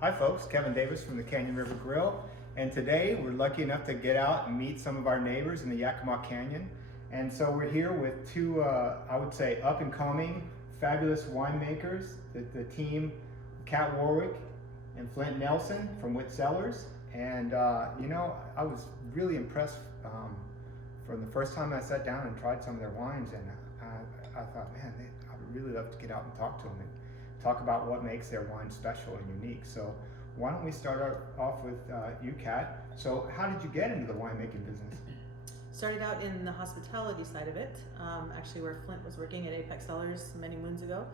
Hi folks, Kevin Davis from the Canyon River Grill, and today we're lucky enough to get out and meet some of our neighbors in the Yakima Canyon. And so we're here with two, I would say, up and coming, fabulous winemakers, the team, Kat Warwick and Flint Nelson from WIT Cellars. And I was really impressed from the first time I sat down and tried some of their wines, and I thought, man, I'd really love to get out and talk to them and talk about what makes their wine special and unique. So why don't we start off with you, Kat. So how did you get into the winemaking business? Started out in the hospitality side of it, actually where Flint was working at WIT Cellars many moons ago,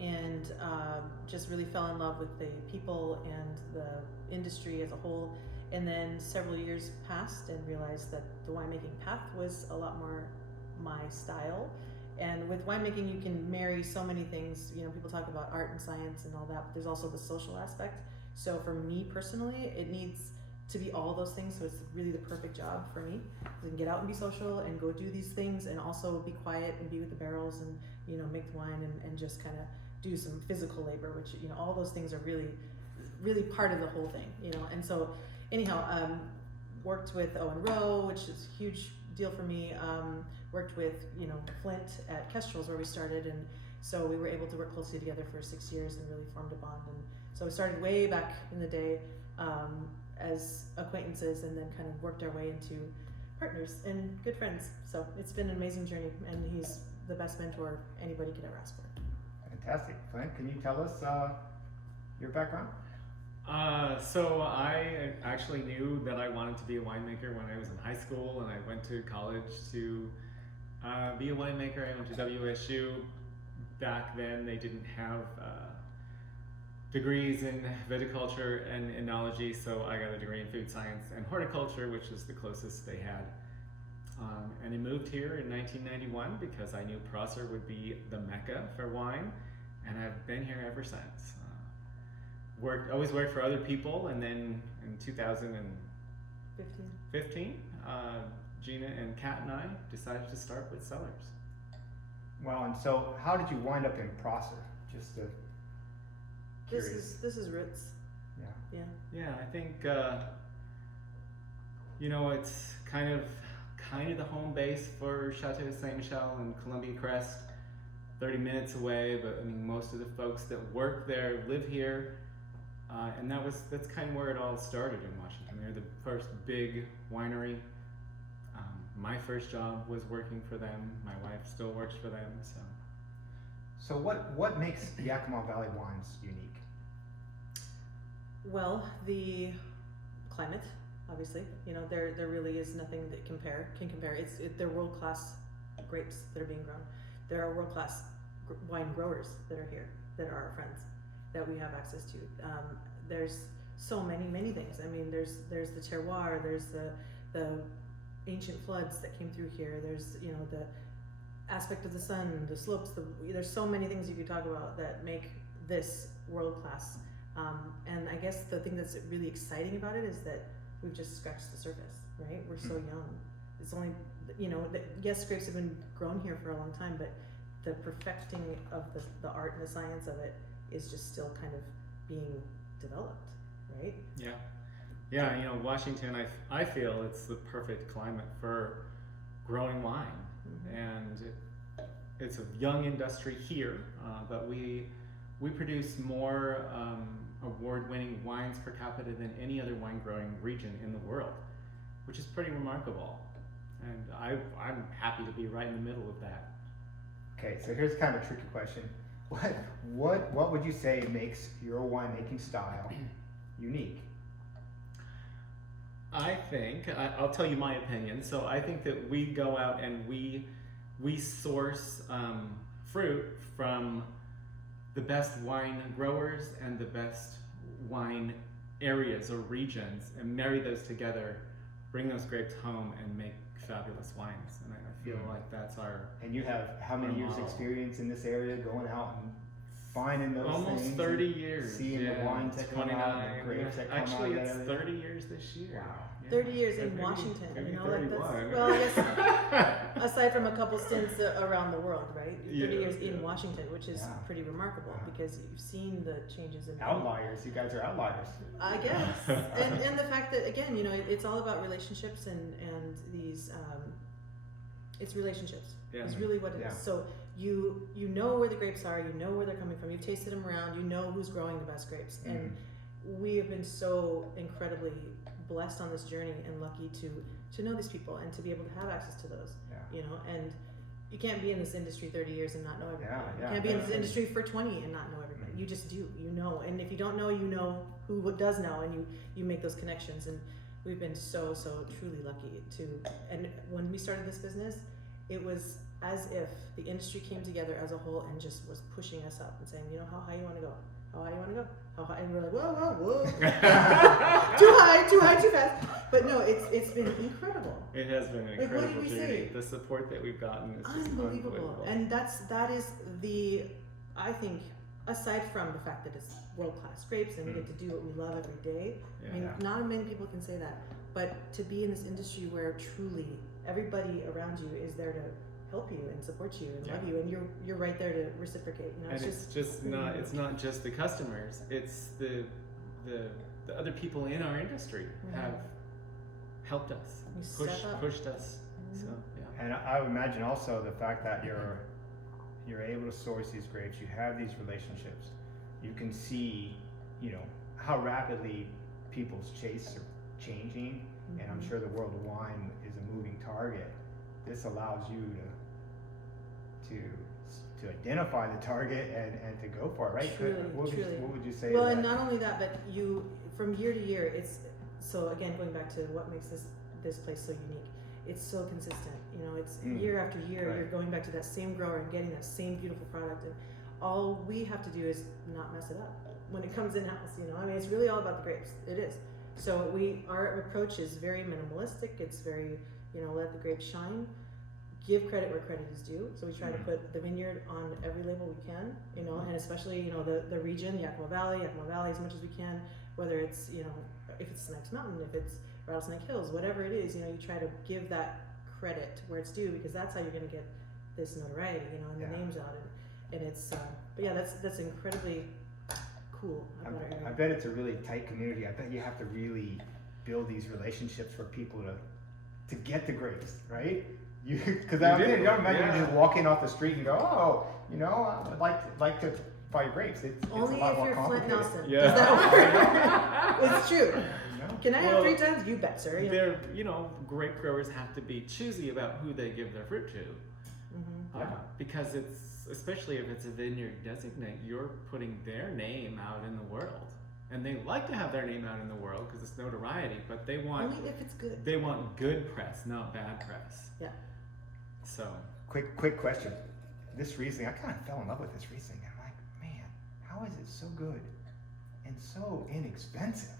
and just really fell in love with the people and the industry as a whole. And then several years passed and realized that the winemaking path was a lot more my style. And with winemaking, you can marry so many things. You know, people talk about art and science and all that, but there's also the social aspect. So for me personally, it needs to be all those things. So it's really the perfect job for me. I can get out and be social and go do these things, and also be quiet and be with the barrels and, you know, make the wine and just kind of do some physical labor, which, you know, all those things are really, really part of the whole thing, you know. And so anyhow, worked with Owen Rowe, which is a huge deal for me. Worked with, you know, Flint at Kestrel's where we started, and so we were able to work closely together for 6 years and really formed a bond. And so we started way back in the day as acquaintances, and then kind of worked our way into partners and good friends. So it's been an amazing journey, and he's the best mentor anybody could ever ask for. Fantastic. Flint, can you tell us your background? So I actually knew that I wanted to be a winemaker when I was in high school, and I went to college to be a winemaker. I went to WSU. Back then they didn't have degrees in viticulture and enology, so I got a degree in food science and horticulture, which is the closest they had. And I moved here in 1991 because I knew Prosser would be the mecca for wine, and I've been here ever since. Always worked for other people, and then in 2015, Gina and Kat and I decided to start WIT Cellars. Well, and so how did you wind up in Prosser? Just to curious. This is roots. Yeah. I think it's kind of the home base for Chateau Saint Michel and Columbia Crest, 30 minutes away. But I mean, most of the folks that work there live here. And that's kind of where it all started in Washington. They're the first big winery. My first job was working for them. My wife still works for them. So what makes Yakima Valley wines unique? Well, the climate, obviously. You know, there really is nothing that can compare. They're world-class grapes that are being grown. There are world-class wine growers that are here, that are our friends, that we have access to. There's so many things. I mean, there's the terroir, there's the ancient floods that came through here. There's, you know, the aspect of the sun, the slopes. There's so many things you could talk about that make this world class. And I guess the thing that's really exciting about it is that we've just scratched the surface, right? We're so young. It's only, you know, yes, grapes have been grown here for a long time, but the perfecting of the art and the science of it is just still kind of being developed, right? Yeah, you know, Washington, I feel it's the perfect climate for growing wine. Mm-hmm. And it's a young industry here, but we produce more award-winning wines per capita than any other wine growing region in the world, which is pretty remarkable. And I'm happy to be right in the middle of that. Okay, so here's kind of a tricky question. What would you say makes your winemaking style unique? I think, I'll tell you my opinion. So I think that we go out and we source fruit from the best wine growers and the best wine areas or regions, and marry those together, bring those grapes home, and make fabulous wines. And I feel like that's our... And you have how many years experience in this area going out and finding those almost things, 30 years. seeing yeah, the wines that come out, the 29. grapes that come Actually, out. it's 30 years this year. Wow. Yeah. 30 years in Maybe- Washington, maybe you know, like that's, 31. well, I guess aside from a couple stints around the world, right? 30 Yeah, years in yeah. Washington, which is Yeah. pretty remarkable Yeah. because you've seen the changes in Outliers. You guys are outliers. I guess, and the fact that again, you know, it's all about relationships and these, it's relationships. Yeah. Is really what it Yeah. is. So you know where the grapes are, you know where they're coming from, you've tasted them around, you know who's growing the best grapes, and we have been so incredibly blessed on this journey and lucky to know these people and to be able to have access to those. Yeah. You know, and you can't be in this industry 30 years and not know everybody. Yeah, You can't be in this yeah. industry for 20 and not know everybody. You just do, you know. And if you don't know, you know who does know, and you make those connections. And we've been so truly lucky to. And when we started this business, it was as if the industry came together as a whole and just was pushing us up and saying, you know, how high you want to go? How high you want to go? How high? And we're like, whoa. Too high, too fast. But no, it's been incredible. It has been an Like, what incredible did we journey. say? The support that we've gotten is just Unbelievable. And that is I think, aside from the fact that it's world class grapes and we get to do what we love every day. Yeah. I mean, not many people can say that. But to be in this industry where truly everybody around you is there to help you and support you and love you, and you're right there to reciprocate. You know, And it's just not. It's not just the customers. It's the other people in our industry have helped us, We step up. pushed us. So yeah. And I would imagine also the fact that you're able to source these grapes, you have these relationships, you can see, you know, how rapidly people's tastes are changing, and I'm sure the world of wine is a moving target. This allows you to identify the target and to go for it, right? Truly, What would you say? Well, to and that? not only that, but you from year to year, it's so again going back to what makes this place so unique. It's so consistent. You know, it's year after year. Right. You're going back to that same grower and getting that same beautiful product, and all we have to do is not mess it up when it comes in house. You know, I mean, it's really all about the grapes. It is. So our approach is very minimalistic. It's very, you know, let the grapes shine. Give credit where credit is due. So we try to put the vineyard on every label we can, you know, and especially, you know, the region, Yakima Valley as much as we can, whether it's, you know, if it's Snipes Mountain, if it's Rattlesnake Hills, whatever it is, you know, you try to give that credit where it's due, because that's how you're going to get this notoriety, you know, and the names out, and it's, but yeah, that's incredibly cool about our area. I bet it's a really tight community. I bet you have to really build these relationships for people to get the grapes, right? Because I mean, you don't imagine you just walk in off the street and go, oh, you know, I'd like to buy grapes. It's Only a lot if more you're Flint complicated. Nelson. Yeah. Does that work? It's true. You know? Can I have Well, 3 times? You bet, sir. You know? Grape growers have to be choosy about who they give their fruit to. Yeah. Because it's, especially if it's a vineyard designate, you're putting their name out in the world. And they like to have their name out in the world because it's notoriety, but they want Only if it's good. they want good press, not bad press. Yeah. So Quick question. This Riesling, I kind of fell in love with this Riesling. I'm like, man, how is it so good and so inexpensive?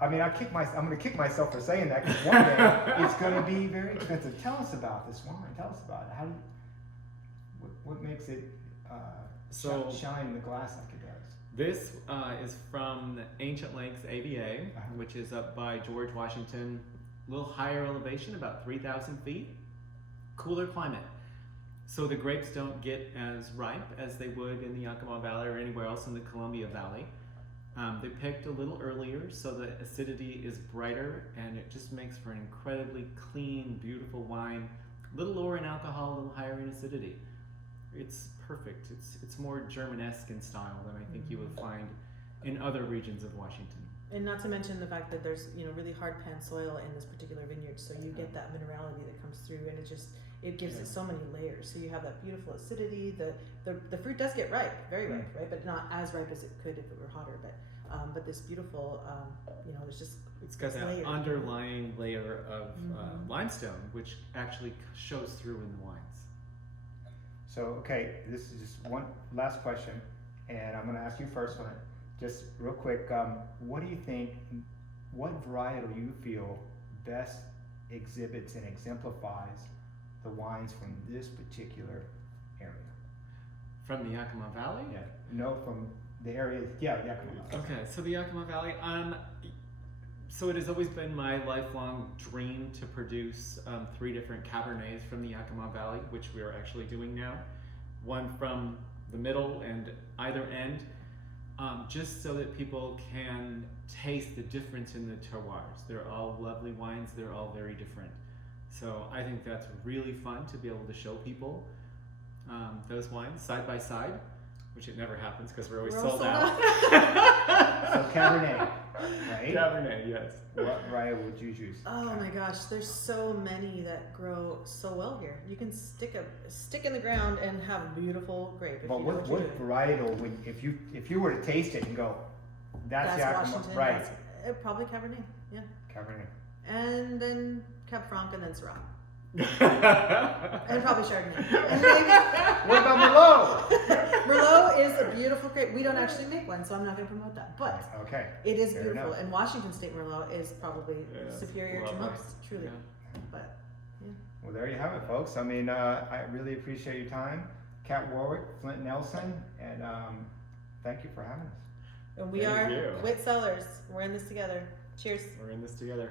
I mean, I'm going to kick myself for saying that, because one day it's going to be very expensive. Tell us about this wine. Tell us about it. What makes it shine in the glass like it does? this is from the Ancient Lakes AVA, which is up by George Washington, a little higher elevation, about 3,000 feet, cooler climate. So the grapes don't get as ripe as they would in the Yakima Valley or anywhere else in the Columbia Valley. They picked a little earlier, so the acidity is brighter, and it just makes for an incredibly clean, beautiful wine. A little lower in alcohol, a little higher in acidity. It's perfect. It's more Germanesque in style than I think you would find in other regions of Washington. And not to mention the fact that there's, you know, really hard pan soil in this particular vineyard, so you get that minerality that comes through, and it gives it so many layers. So you have that beautiful acidity. The fruit does get ripe, very ripe, right? But not as ripe as it could if it were hotter. But this beautiful, you know, there's just It's got that layer. underlying layer of limestone, which actually shows through in the wines. So, okay, this is just one last question, and I'm going to ask you first one. Just real quick, what do you think, what varietal you feel best exhibits and exemplifies the wines from this particular area? From the Yakima Valley? Yeah. No, from the area. Yeah, Yakima. Okay, so the Yakima Valley. So it has always been my lifelong dream to produce 3 different Cabernets from the Yakima Valley, which we are actually doing now. One from the middle and either end, just so that people can taste the difference in the terroirs. They're all lovely wines. They're all very different. So I think that's really fun to be able to show people those wines side by side, which it never happens because we're always sold out. So Cabernet, right? Cabernet, yes. What variety would you choose? Oh my gosh, there's so many that grow so well here. You can stick a stick in the ground and have a beautiful grape. If But you know what what you're doing. varietal would if you were to taste it and go, that's Yakima, Washington. right? That's, probably Cabernet. Yeah. Cabernet. And then Cab Franc and then Syrah. And probably Chardonnay. And maybe What about Merlot? Merlot is a beautiful grape. We don't actually make one, so I'm not going to promote that. But Okay. it is Fair beautiful. enough. And Washington State Merlot is probably Yeah, superior to lovely. most, truly. Yeah. But Well, there you have it, folks. I mean, I really appreciate your time, Kat Warwick, Flint Nelson, and thank you for having us. and we Thank are you. WIT Cellars. We're in this together. Cheers. We're in this together.